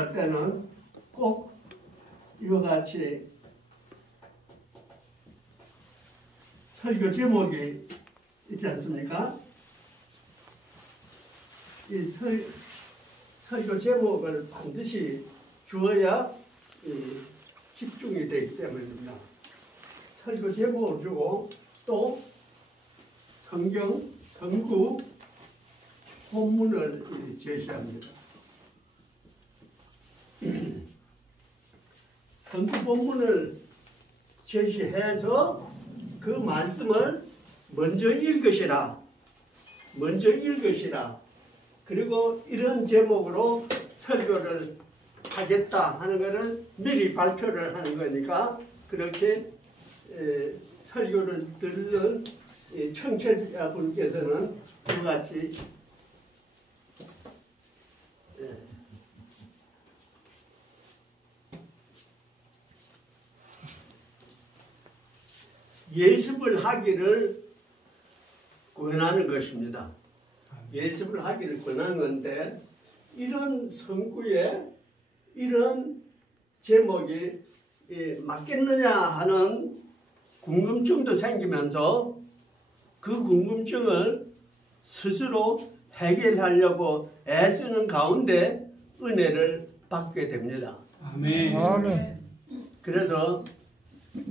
할 때는 꼭 이와 같이 설교 제목이 있지 않습니까? 이 설교 제목을 반드시 주어야 집중이 되기 때문입니다. 설교 제목을 주고 또 성경, 성구, 본문을 제시합니다. 성구 본문을 제시해서 그 말씀을 먼저 읽으시라. 그리고 이런 제목으로 설교를 하겠다 하는 것을 미리 발표를 하는 거니까 그렇게 설교를 듣는 청취자분께서는 이와 같이 예습을 하기를 권하는 것입니다. 예습을 하기를 권하는 건데 이런 성구에 이런 제목이 맞겠느냐 하는 궁금증도 생기면서 그 궁금증을 스스로 해결하려고 애쓰는 가운데 은혜를 받게 됩니다. 아멘. 아멘. 그래서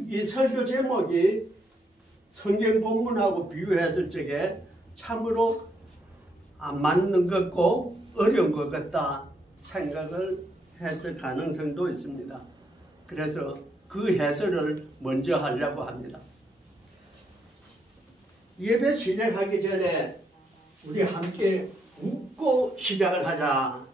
이 설교 제목이 성경 본문하고 비교했을 적에 참으로 안 맞는 것 같고 어려운 것 같다 생각을 했을 가능성도 있습니다. 그래서 그 해설을 먼저 하려고 합니다. 예배 시작하기 전에 우리 함께 웃고 시작을 하자.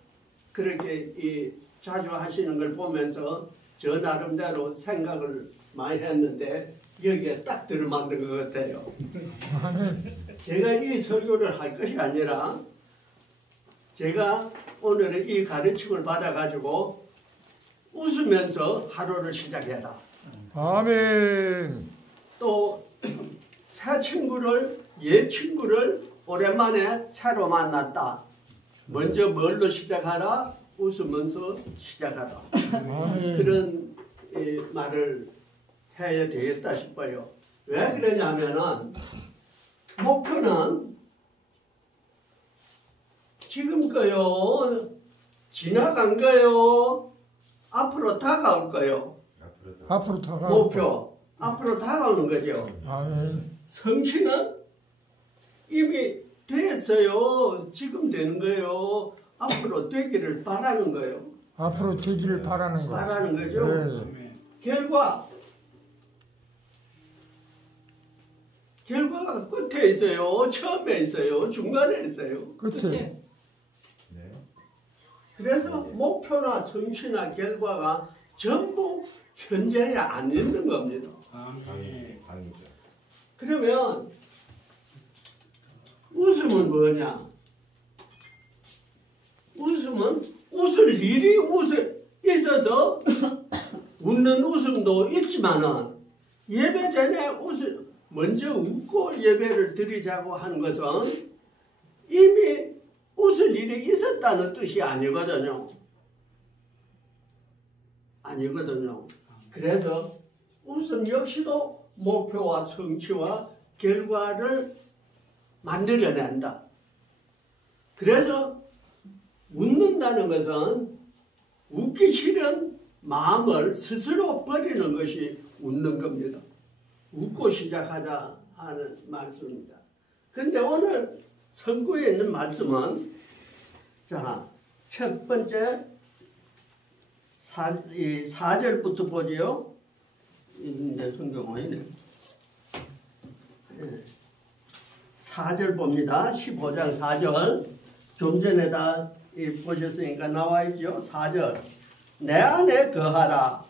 그렇게 자주 하시는 걸 보면서 저 나름대로 생각을 많이 했는데 여기에 딱 들어맞는 것 같아요. 제가 이 설교를 할 것이 아니라 제가 오늘은 이 가르침을 받아가지고 웃으면서 하루를 시작해라. 아멘. 또 새 친구를, 옛 친구를 오랜만에 새로 만났다. 먼저 뭘로 시작하라? 웃으면서 시작하라. 아멘. 그런 말을 해야 되겠다 싶어요. 왜 그러냐면은 목표는 지금 거요, 지나간 거요, 앞으로 다가올 거요. 앞으로 다가. 목표, 앞으로 다가오는 거죠. 아멘. 성취는 이미 됐어요. 지금 되는 거요. 앞으로 되기를 바라는 거요. 앞으로 되기를 바라는 거. 바라는 거죠. 네. 결과가 끝에 있어요. 처음에 있어요. 중간에 있어요. 끝에. 그래서 목표나 성취나 결과가 전부 현재에 안 있는 겁니다. 아니죠. 그러면 웃음은 뭐냐? 웃음은 웃을 일이 있어서 웃는 웃음도 있지만은 예배 전에 먼저 웃고 예배를 드리자고 하는 것은 이미 웃을 일이 있었다는 뜻이 아니거든요. 그래서 웃음 역시도 목표와 성취와 결과를 만들어낸다. 그래서 웃는다는 것은 웃기 싫은 마음을 스스로 버리는 것이 웃는 겁니다. 웃고 시작하자 하는 말씀입니다. 근데 오늘 성구에 있는 말씀은 자, 첫 번째 4절부터 보지요. 내 성경이네. 4절 봅니다. 15장 4절. 좀 전에다 보셨으니까 나와 있죠. 4절. 내 안에 거하라.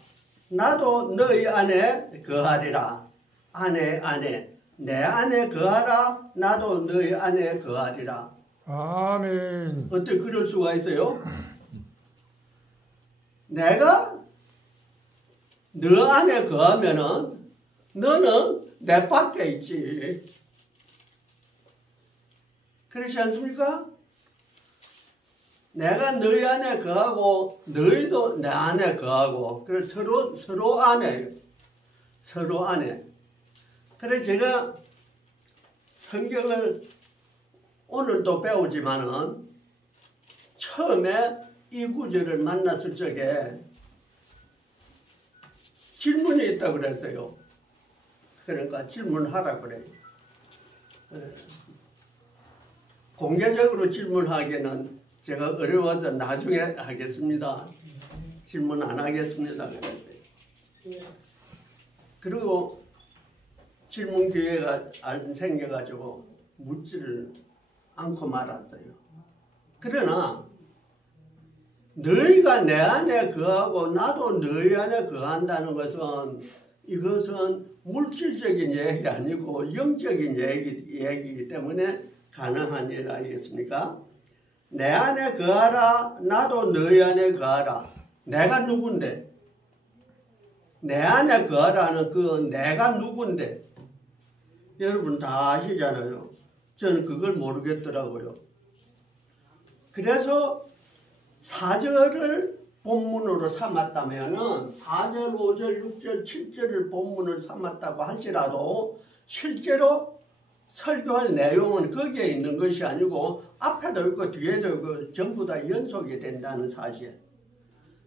나도 너희 안에 거하리라. 안에 내 안에 거하라. 나도 너희 안에 거하리라. 아멘. 어떻게 그럴 수가 있어요? 내가 너 안에 거하면은 너는 내 밖에 있지. 그렇지 않습니까? 내가 너희 안에 거하고 너희도 내 안에 거하고 그래서 서로 안에 그래서 제가 성경을 오늘도 배우지만은 처음에 이 구절을 만났을 적에 질문이 있다고 그랬어요. 그러니까 질문하라 그래요. 공개적으로 질문하기는 제가 어려워서 나중에 하겠습니다. 질문 안 하겠습니다. 그랬어요. 그리고 질문 기회가 생겨가지고 묻지를 않고 말았어요. 그러나 너희가 내 안에 거하고 나도 너희 안에 거한다는 것은 이것은 물질적인 얘기 아니고 영적인 얘기이기 때문에 가능한 일 아니겠습니까? 내 안에 거하라 나도 너희 안에 거하라. 내가 누군데? 내 안에 거하라는 그 내가 누군데? 여러분 다 아시잖아요. 저는 그걸 모르겠더라고요. 그래서 4절을 본문으로 삼았다면은 4절, 5절, 6절, 7절을 본문을 삼았다고 할지라도 실제로 설교할 내용은 거기에 있는 것이 아니고 앞에도 있고 뒤에도 있고 전부 다 연속이 된다는 사실.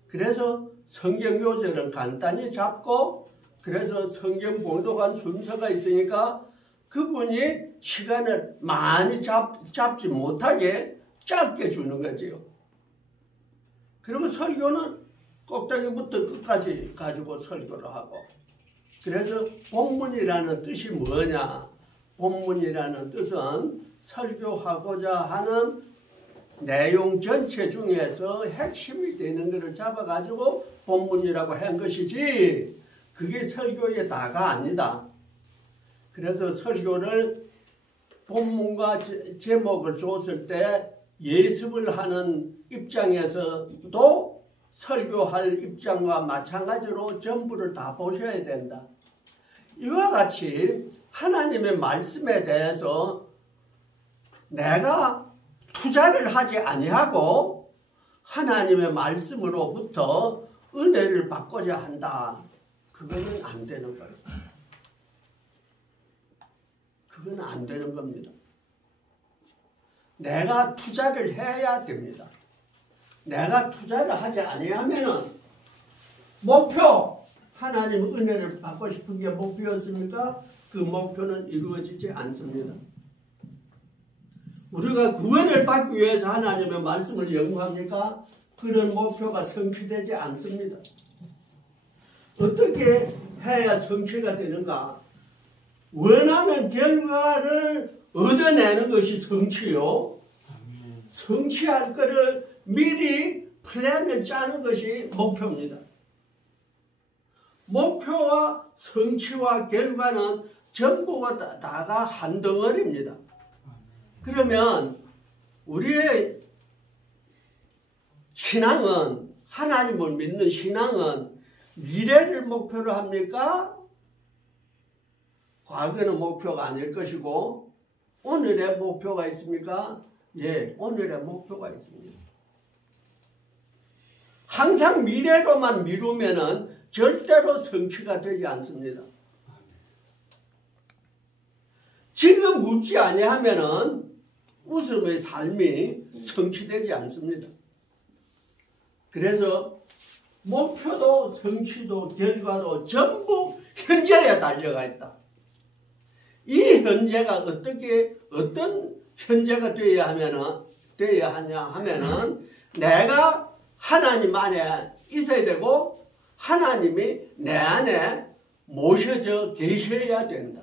그래서 성경 요절은 간단히 잡고 그래서 성경 봉독한 순서가 있으니까 그분이 시간을 많이 잡지 못하게 짧게 주는 거지요. 그리고 설교는 꼭대기부터 끝까지 가지고 설교를 하고 그래서 본문이라는 뜻이 뭐냐? 본문이라는 뜻은 설교하고자 하는 내용 전체 중에서 핵심이 되는 것을 잡아가지고 본문이라고 한 것이지 그게 설교의 다가 아니다. 그래서 설교를 본문과 제목을 줬을 때 예습을 하는 입장에서도 설교할 입장과 마찬가지로 전부를 다 보셔야 된다. 이와 같이 하나님의 말씀에 대해서 내가 투자를 하지 아니하고 하나님의 말씀으로부터 은혜를 받고자 한다. 그거는 안 되는 거예요. 그건 안 되는 겁니다. 내가 투자를 해야 됩니다. 내가 투자를 하지 아니하면은 목표 하나님 은혜를 받고 싶은 게 목표였습니까? 그 목표는 이루어지지 않습니다. 우리가 구원을 받기 위해서 하나님의 말씀을 연구합니까? 그런 목표가 성취되지 않습니다. 어떻게 해야 성취가 되는가? 원하는 결과를 얻어내는 것이 성취요. 성취할 것을 미리 플랜을 짜는 것이 목표입니다. 목표와 성취와 결과는 전부가 다가 한 덩어리입니다. 그러면 우리의 신앙은 하나님을 믿는 신앙은 미래를 목표로 합니까? 과거는 목표가 아닐 것이고 오늘의 목표가 있습니까? 예, 오늘의 목표가 있습니다. 항상 미래로만 미루면은 절대로 성취가 되지 않습니다. 지금 묻지 아니하면은 웃음의 삶이 성취되지 않습니다. 그래서 목표도 성취도 결과도 전부 현재에 달려가 있다. 이 현재가 어떤 현재가 되어야 하냐 하면은 내가 하나님 안에 있어야 되고 하나님이 내 안에 모셔져 계셔야 된다.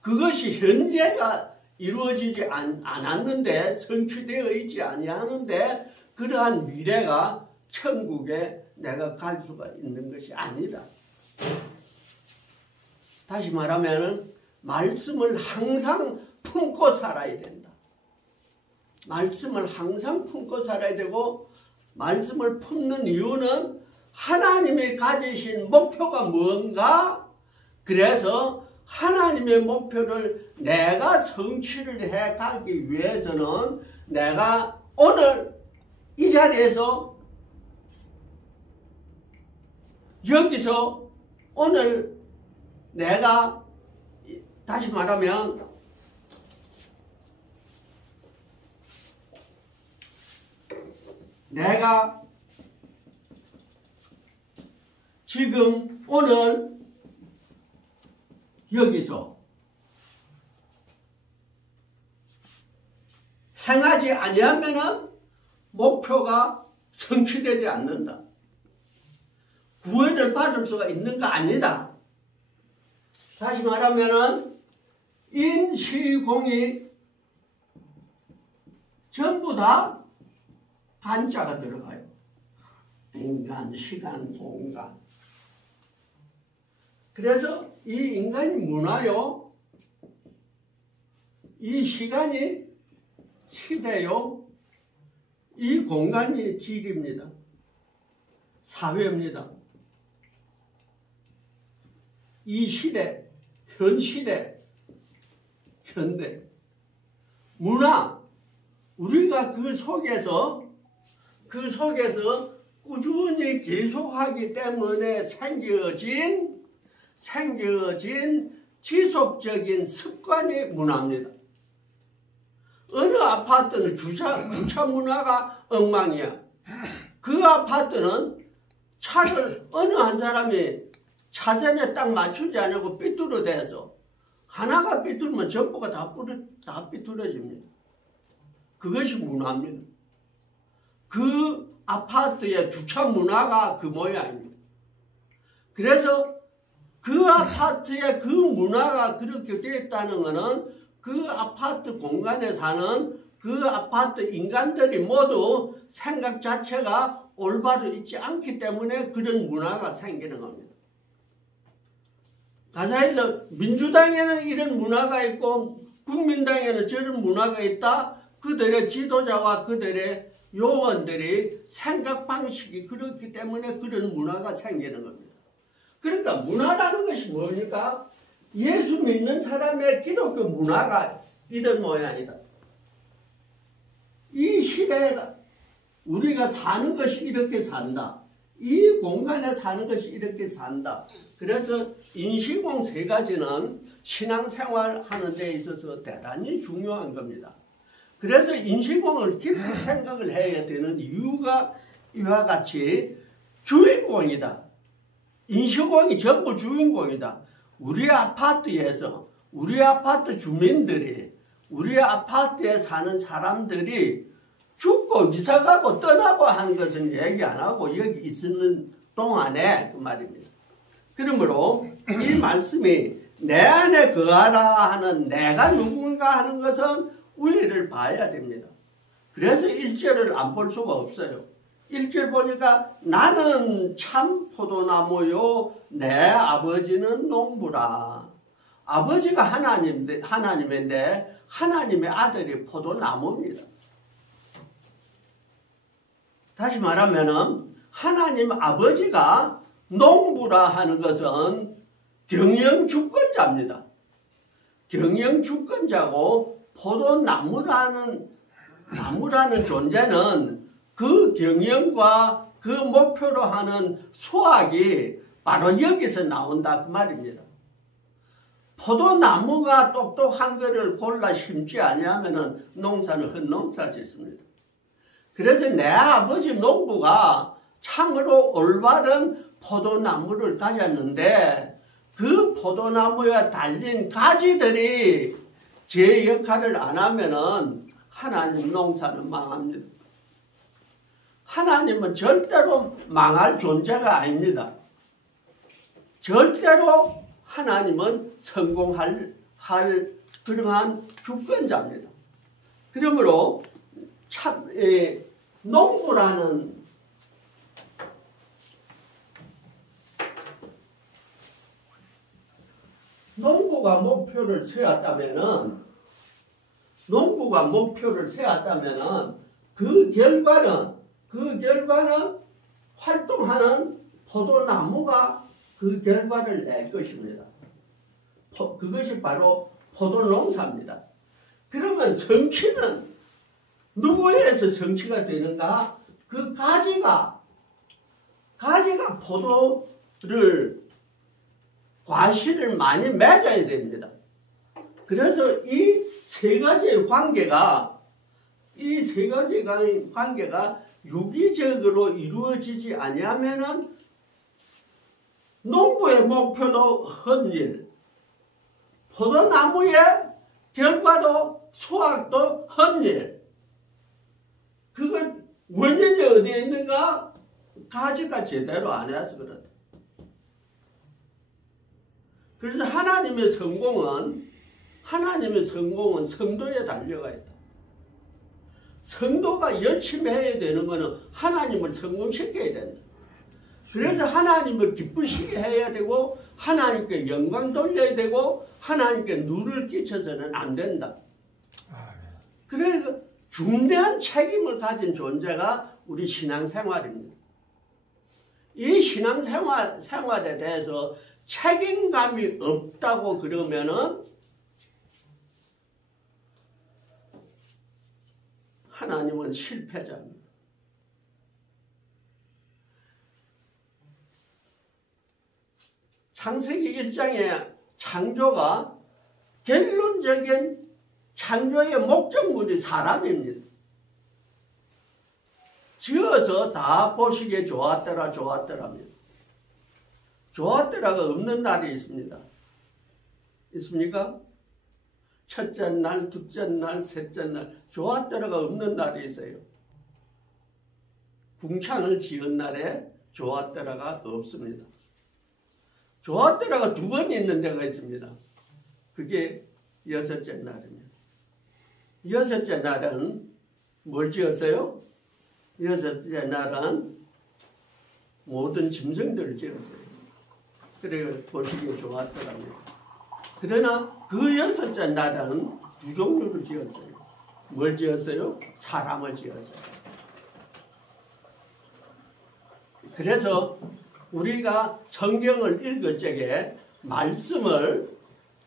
그것이 현재가 이루어지지 않았는데 성취되어 있지 아니하는데 그러한 미래가 천국에 내가 갈 수가 있는 것이 아니다. 다시 말하면 말씀을 항상 품고 살아야 된다. 말씀을 항상 품고 살아야 되고 말씀을 품는 이유는 하나님이 가지신 목표가 뭔가? 그래서 하나님의 목표를 내가 성취를 해가기 위해서는 내가 오늘 이 자리에서 여기서 오늘 내가 다시 말하면 내가 지금 오늘 여기서 행하지 아니하면은 목표가 성취되지 않는다. 구원을 받을 수가 있는 거 아니다. 다시 말하면은 인시공이 전부 다 간자가 들어가요. 인간, 시간, 공간. 그래서 이 인간이 문화요, 이 시간이 시대요, 이 공간이 질입니다. 사회입니다. 이 시대, 현 시대, 현대, 문화, 우리가 그 속에서 꾸준히 계속하기 때문에 생겨진 지속적인 습관이 문화입니다. 어느 아파트는 주차 문화가 엉망이야. 그 아파트는 차를 어느 한 사람이 차선에 딱 맞추지 않고 삐뚤어대서 하나가 삐뚤면 전부가 다 삐뚤어집니다. 그것이 문화입니다. 그 아파트의 주차 문화가 그 모양입니다. 그래서 그 아파트의 그 문화가 그렇게 되었다는 것은 그 아파트 공간에 사는 그 아파트 인간들이 모두 생각 자체가 올바로 있지 않기 때문에 그런 문화가 생기는 겁니다. 가사일러 민주당에는 이런 문화가 있고 국민당에는 저런 문화가 있다. 그들의 지도자와 그들의 요원들이 생각 방식이 그렇기 때문에 그런 문화가 생기는 겁니다. 그러니까 문화라는 것이 뭡니까? 예수 믿는 사람의 기독교 문화가 이런 모양이다. 이 시대가 우리가 사는 것이 이렇게 산다. 이 공간에 사는 것이 이렇게 산다. 그래서 인시공 세 가지는 신앙생활 하는 데 있어서 대단히 중요한 겁니다. 그래서 인시공을 깊이 생각을 해야 되는 이유가 이와 같이 주인공이다. 인시공이 전부 주인공이다. 우리 아파트에서 우리 아파트 주민들이 우리 아파트에 사는 사람들이 죽고 이사가고 떠나고 하는 것은 얘기 안 하고 여기 있는 동안에 그 말입니다. 그러므로 이 말씀이 내 안에 거하라 하는 내가 누군가 하는 것은 위를 봐야 됩니다. 그래서 1절을 안 볼 수가 없어요. 1절 보니까 나는 참 포도나무요 내 아버지는 농부라. 아버지가 하나님인데 하나님의 아들이 포도나무입니다. 다시 말하면은 하나님 아버지가 농부라 하는 것은 경영주권자입니다. 경영주권자고 포도나무라는 존재는 그 경영과 그 목표로 하는 수확이 바로 여기서 나온다 그 말입니다. 포도나무가 똑똑한 것을 골라 심지 아니하면 농사는 헛농사 짓습니다. 그래서 내 아버지 농부가 참으로 올바른 포도나무를 가졌는데 그 포도나무에 달린 가지들이 제 역할을 안 하면은 하나님 농사는 망합니다. 하나님은 절대로 망할 존재가 아닙니다. 절대로 하나님은 성공할 그러한 주권자입니다. 그러므로 참 농부라는 농부가 목표를 세웠다면은 그 결과는 활동하는 포도나무가 그 결과를 낼 것입니다. 그것이 바로 포도농사입니다. 그러면 성취는 누구에서 성취가 되는가? 그 가지가 포도를 과실을 많이 맺어야 됩니다. 그래서 이 세 가지의 관계가 유기적으로 이루어지지 아니하면은 농부의 목표도 헛일, 포도나무의 결과도 수확도 헛일. 그건 원인이 어디에 있는가? 가지가 제대로 안 해서 그렇다. 그래서 하나님의 성공은 성도에 달려가 있다. 성도가 열심히 해야 되는 것은 하나님을 성공시켜야 된다. 그래서 하나님을 기쁘시게 해야 되고 하나님께 영광 돌려야 되고 하나님께 누를 끼쳐서는 안 된다. 그래서 중대한 책임을 가진 존재가 우리 신앙생활입니다. 이 신앙생활에 대해서 책임감이 없다고 그러면은 하나님은 실패자입니다. 창세기 1장의 창조가 결론적인 창조의 목적물이 사람입니다. 지어서 다 보시기에 좋았더라면 좋았더라가 없는 날이 있습니다. 있습니까? 첫째 날, 둘째 날, 셋째 날 좋았더라가 없는 날이 있어요. 궁창을 지은 날에 좋았더라가 없습니다. 좋았더라가 두 번 있는 데가 있습니다. 그게 여섯째 날입니다. 여섯째 날은 뭘 지었어요? 여섯째 날은 모든 짐승들을 지었어요. 그래 보시기에 좋았더라고요. 그러나 그 여섯째 날은 두 종류를 지었어요. 뭘 지었어요? 사람을 지었어요. 그래서 우리가 성경을 읽을 적에 말씀을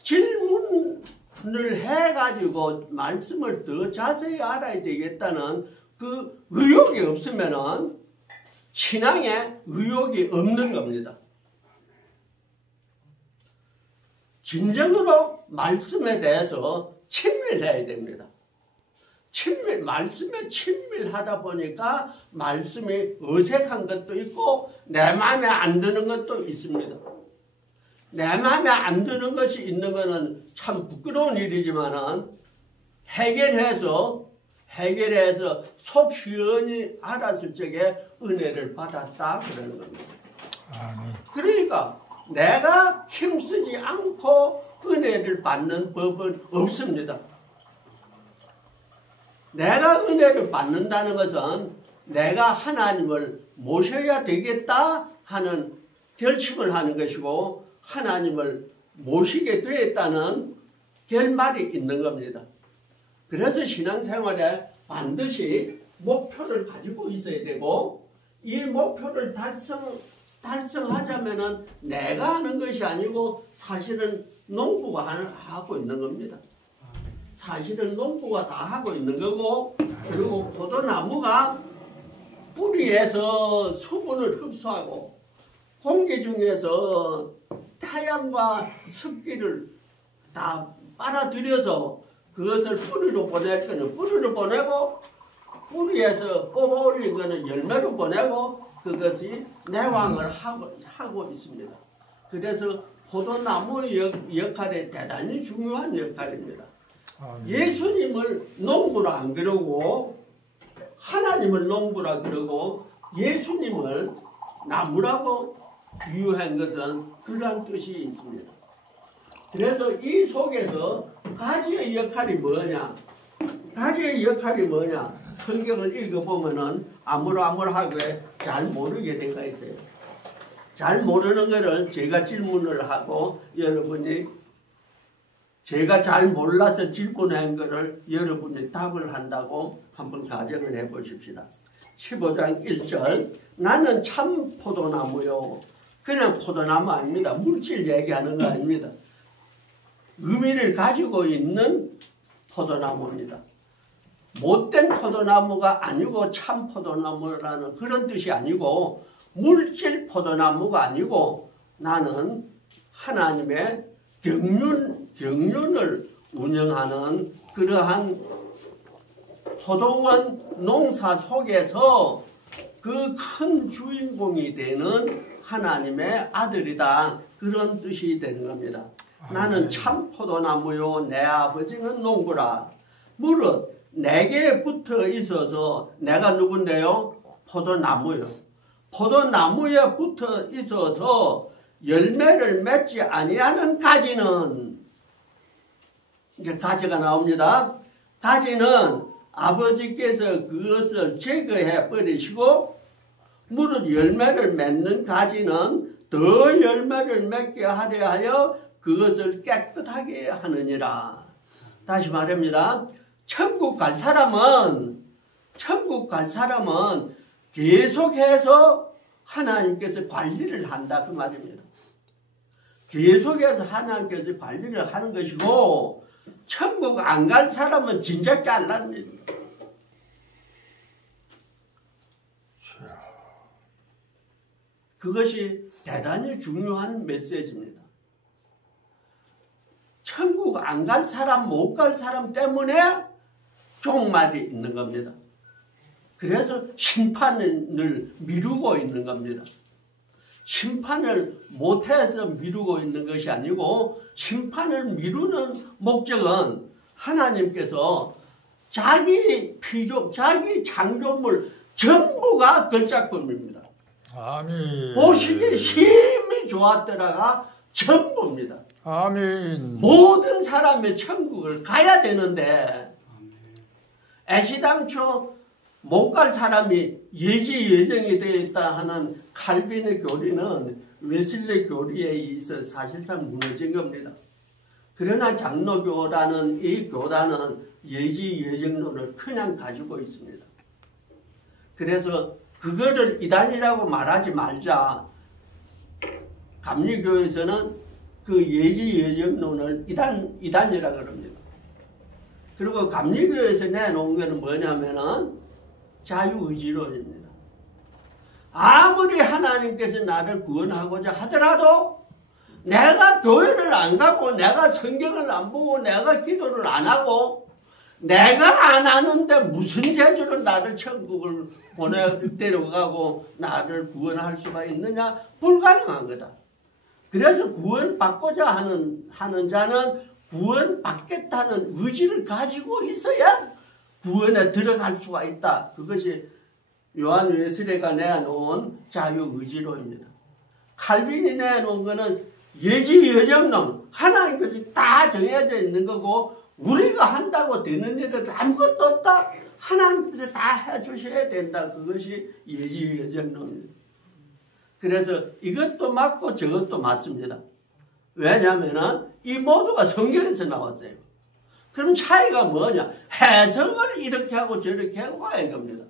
질문을 해가지고 말씀을 더 자세히 알아야 되겠다는 그 의욕이 없으면은 신앙에 의욕이 없는 겁니다. 진정으로 말씀에 대해서 친밀해야 됩니다. 말씀에 친밀하다 보니까 말씀이 어색한 것도 있고 내 마음에 안 드는 것도 있습니다. 내 마음에 안 드는 것이 있는 것은 참 부끄러운 일이지만은 해결해서 속 시원히 알았을 적에 은혜를 받았다 그러는 겁니다. 그러니까 내가 힘쓰지 않고 은혜를 받는 법은 없습니다. 내가 은혜를 받는다는 것은 내가 하나님을 모셔야 되겠다 하는 결심을 하는 것이고 하나님을 모시게 되었다는 결말이 있는 겁니다. 그래서 신앙생활에 반드시 목표를 가지고 있어야 되고 이 목표를 달성하자면은 내가 하는 것이 아니고 사실은 농부가 하고 있는 겁니다. 사실은 농부가 다 하고 있는 거고 그리고 포도나무가 뿌리에서 수분을 흡수하고 공기 중에서 태양과 습기를 다 빨아들여서 그것을 뿌리로 보낼 거는 뿌리로 보내고 뿌리에서 뽑아 올린 거는 열매로 보내고 그것이 내왕을 하고 있습니다. 그래서 포도나무의 역할이 대단히 중요한 역할입니다. 예수님을 농부라 안 그러고 하나님을 농부라 그러고 예수님을 나무라고 비유한 것은 그러한 뜻이 있습니다. 그래서 이 속에서 가지의 역할이 뭐냐? 성경을 읽어보면은 아물아물하게 잘 모르게 되어 있어요. 잘 모르는 거를 제가 질문을 하고 여러분이 제가 잘 몰라서 질문한 거를 여러분이 답을 한다고 한번 가정을 해보십시다. 15장 1절 나는 참 포도나무요. 그냥 포도나무 아닙니다. 물질 얘기하는 거 아닙니다. 의미를 가지고 있는 포도나무입니다. 못된 포도나무가 아니고 참 포도나무라는 그런 뜻이 아니고 물질 포도나무가 아니고 나는 하나님의 경륜을 운영하는 그러한 포도원 농사 속에서 그 큰 주인공이 되는 하나님의 아들이다. 그런 뜻이 되는 겁니다. 나는 참 포도나무요 내 아버지는 농부라. 무릇 내게 붙어 있어서 내가 누군데요? 포도나무요. 포도나무에 붙어 있어서 열매를 맺지 아니하는 가지는 이제 가지가 나옵니다. 가지는 아버지께서 그것을 제거해 버리시고 무릇 열매를 맺는 가지는 더 열매를 맺게 하려 하여 그것을 깨끗하게 하느니라. 다시 말합니다. 천국 갈 사람은 계속해서 하나님께서 관리를 한다 그 말입니다. 계속해서 하나님께서 관리를 하는 것이고 천국 안 갈 사람은 진짜 잘납니다. 그것이 대단히 중요한 메시지입니다. 천국 안 갈 사람, 못 갈 사람 때문에 종말이 있는 겁니다. 그래서 심판을 미루고 있는 겁니다. 심판을 못해서 미루고 있는 것이 아니고 심판을 미루는 목적은 하나님께서 자기 피조, 자기 창조물 전부가 걸작품입니다. 아멘. 보시기에 힘이 좋았더라가 전부입니다. 아멘. 모든 사람의 천국을 가야 되는데 애시당초 못 갈 사람이 예정이 되어 있다 하는 칼빈의 교리는 웨슬리 교리에 있어 사실상 무너진 겁니다. 그러나 장로교라는 이 교단은 예정론을 그냥 가지고 있습니다. 그래서 그거를 이단이라고 말하지 말자. 감리교에서는 그 예정론을 이단이라고 합니다. 그리고 감리교에서 내놓은 것은 뭐냐면은 자유의지론입니다. 아무리 하나님께서 나를 구원하고자 하더라도 내가 교회를 안 가고 내가 성경을 안 보고 내가 기도를 안 하고 내가 안 하는데 무슨 재주로 나를 천국을 데려가고 나를 구원할 수가 있느냐? 불가능한 거다. 그래서 구원받고자 하는 자는 구원받겠다는 의지를 가지고 있어야 구원에 들어갈 수가 있다. 그것이 요한 웨슬레가 내놓은 자유의지론입니다. 칼빈이 내놓은 것은 예정론, 하나님께서 다 정해져 있는 거고 우리가 한다고 되는 일은 아무것도 없다. 하나님께서 다 해주셔야 된다. 그것이 예정론입니다. 그래서 이것도 맞고 저것도 맞습니다. 왜냐하면 이 모두가 성경에서 나왔어요. 그럼 차이가 뭐냐? 해석을 이렇게 하고 저렇게 하고 가야 겁니다.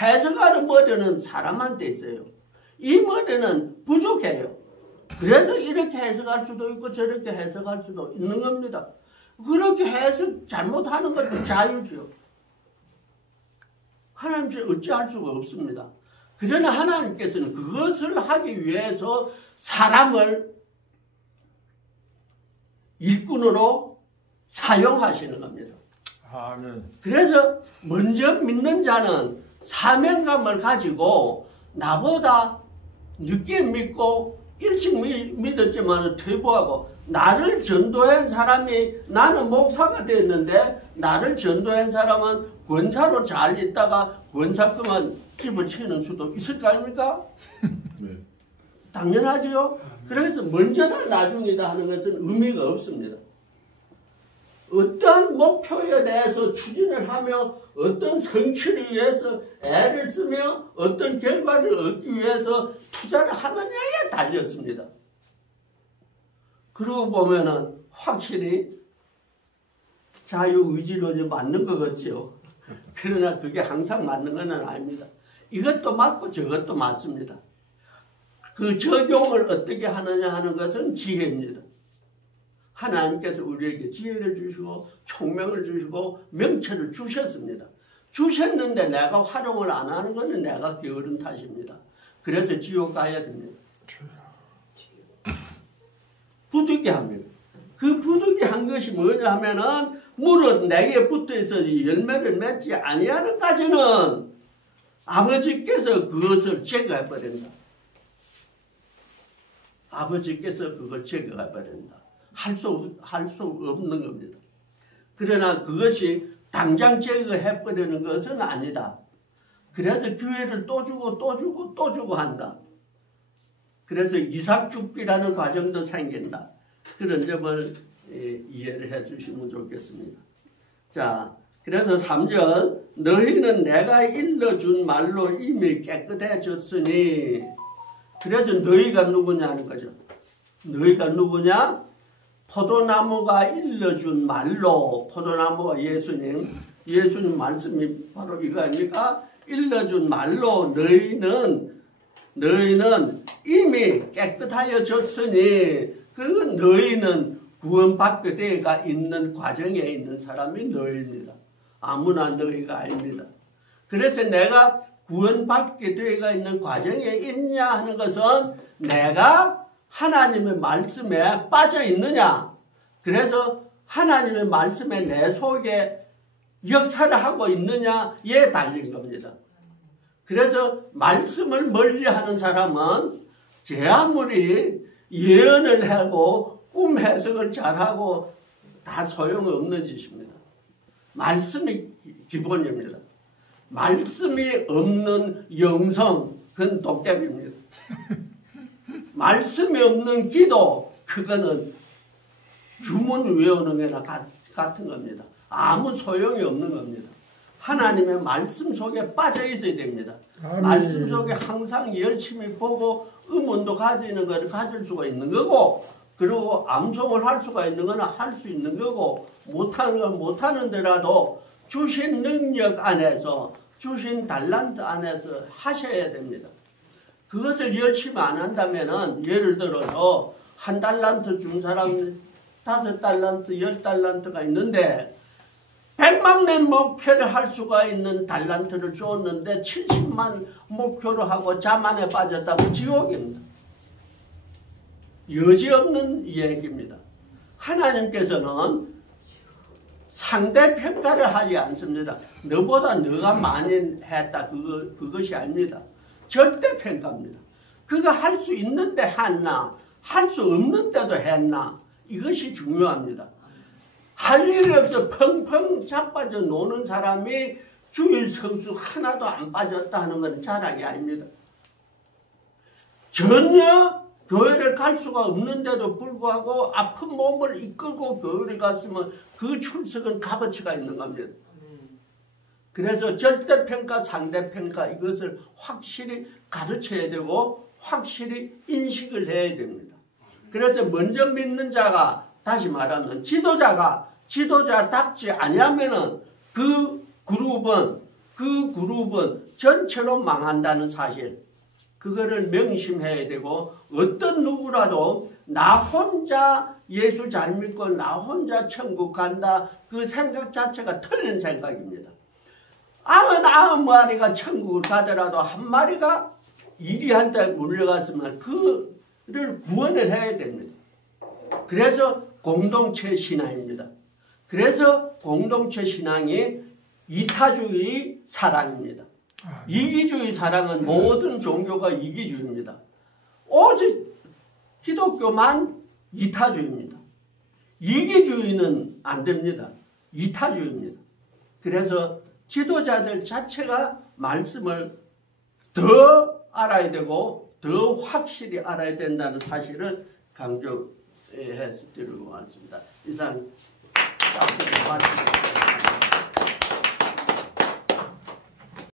해석하는 머리는 사람한테 있어요. 이 머리는 부족해요. 그래서 이렇게 해석할 수도 있고 저렇게 해석할 수도 있는 겁니다. 그렇게 해석 잘못하는 것도 자유죠. 하나님께서 어찌할 수가 없습니다. 그러나 하나님께서는 그것을 하기 위해서 사람을 일꾼으로 사용하시는 겁니다. 아멘. 그래서 먼저 믿는 자는 사명감을 가지고 나보다 늦게 믿고 일찍 믿었지만 퇴보하고 나를 전도한 사람이 나는 목사가 됐는데 나를 전도한 사람은 권사로 잘 있다가 권사 그만 집어치는 수도 있을 거 아닙니까? 네. 당연하죠. 그래서 먼저나 나중이다 하는 것은 의미가 없습니다. 어떤 목표에 대해서 추진을 하며 어떤 성취를 위해서 애를 쓰며 어떤 결과를 얻기 위해서 투자를 하느냐에 달렸습니다. 그러고 보면은 확실히 자유의지론이 맞는 것 같지요. 그러나 그게 항상 맞는 건 아닙니다. 이것도 맞고 저것도 맞습니다. 그 적용을 어떻게 하느냐 하는 것은 지혜입니다. 하나님께서 우리에게 지혜를 주시고 총명을 주시고 명철을 주셨습니다. 주셨는데 내가 활용을 안 하는 것은 내가 게으른 탓입니다. 그래서 지옥 가야 됩니다. 부득이합니다. 그 부득이한 것이 뭐냐 하면은 무릇 내게 붙어있어 열매를 맺지 아니하는 까지는 아버지께서 그것을 제거해버린다. 아버지께서 그걸 제거해버린다. 할 수 없는 겁니다. 그러나 그것이 당장 제거해버리는 것은 아니다. 그래서 기회를 또 주고 또 주고 또 주고 한다. 그래서 이삭죽비라는 과정도 생긴다. 그런 점을 이해를 해 주시면 좋겠습니다. 자, 그래서 3절 너희는 내가 일러준 말로 이미 깨끗해졌으니 그래서 너희가 누구냐는 거죠. 너희가 누구냐? 포도나무가 일러준 말로 포도나무가 예수님 말씀이 바로 이거 아닙니까? 일러준 말로 너희는 이미 깨끗하여졌으니 그리고 너희는 구원받게 되어가 있는 과정에 있는 사람이 너희입니다. 아무나 너희가 아닙니다. 그래서 내가 구원받게 되어가 있는 과정에 있냐 하는 것은 내가 하나님의 말씀에 빠져 있느냐. 그래서 하나님의 말씀에 내 속에 역사를 하고 있느냐에 달린 겁니다. 그래서 말씀을 멀리하는 사람은 제 아무리 예언을 하고 꿈 해석을 잘하고 다 소용없는 짓입니다. 말씀이 기본입니다. 말씀이 없는 영성, 그건 도깨비입니다. 말씀이 없는 기도, 그거는 주문 외우는 게나 같은 겁니다. 아무 소용이 없는 겁니다. 하나님의 말씀 속에 빠져 있어야 됩니다. 아멘. 말씀 속에 항상 열심히 보고 의문도 가지는 것을 가질 수가 있는 거고, 그리고 암송을 할 수가 있는 거는 할 수 있는 거고, 못하는 건 못하는데라도 주신 능력 안에서, 주신 달란트 안에서 하셔야 됩니다. 그것을 열심히 안 한다면은, 예를 들어서 한 달란트 준 사람 5달란트, 10달란트가 있는데 100만 목표를 할 수가 있는 달란트를 줬는데 70만 목표로 하고 자만에 빠졌다면 지옥입니다. 여지없는 얘기입니다. 하나님께서는 상대평가를 하지 않습니다. 너보다 너가 많이 했다. 그것이 아닙니다. 절대평가입니다. 그가 할 수 있는데 했나, 할 수 없는데도 했나, 이것이 중요합니다. 할 일이 없어 펑펑 자빠져 노는 사람이 주일 성수 하나도 안 빠졌다 하는 건 자랑이 아닙니다. 전혀 교회를 갈 수가 없는데도 불구하고 아픈 몸을 이끌고 교회를 갔으면 그 출석은 값어치가 있는 겁니다. 그래서 절대평가, 상대평가 이것을 확실히 가르쳐야 되고 확실히 인식을 해야 됩니다. 그래서 먼저 믿는 자가, 다시 말하면 지도자답지 아니하면은 그 그룹은 전체로 망한다는 사실, 그거를 명심해야 되고, 어떤 누구라도 나 혼자 예수 잘 믿고 나 혼자 천국 간다, 그 생각 자체가 틀린 생각입니다. 99마리가 천국을 가더라도 한 마리가 이리한테 물려갔으면 그를 구원을 해야 됩니다. 그래서 공동체 신앙입니다. 그래서 공동체 신앙이 이타주의 사랑입니다. 이기주의 사랑은 모든 종교가 이기주의입니다. 오직 기독교만 이타주의입니다. 이기주의는 안 됩니다. 이타주의입니다. 그래서 지도자들 자체가 말씀을 더 알아야 되고 더 확실히 알아야 된다는 사실을 강조해서 드리고 왔습니다. 이상 말씀을 마치겠습니다.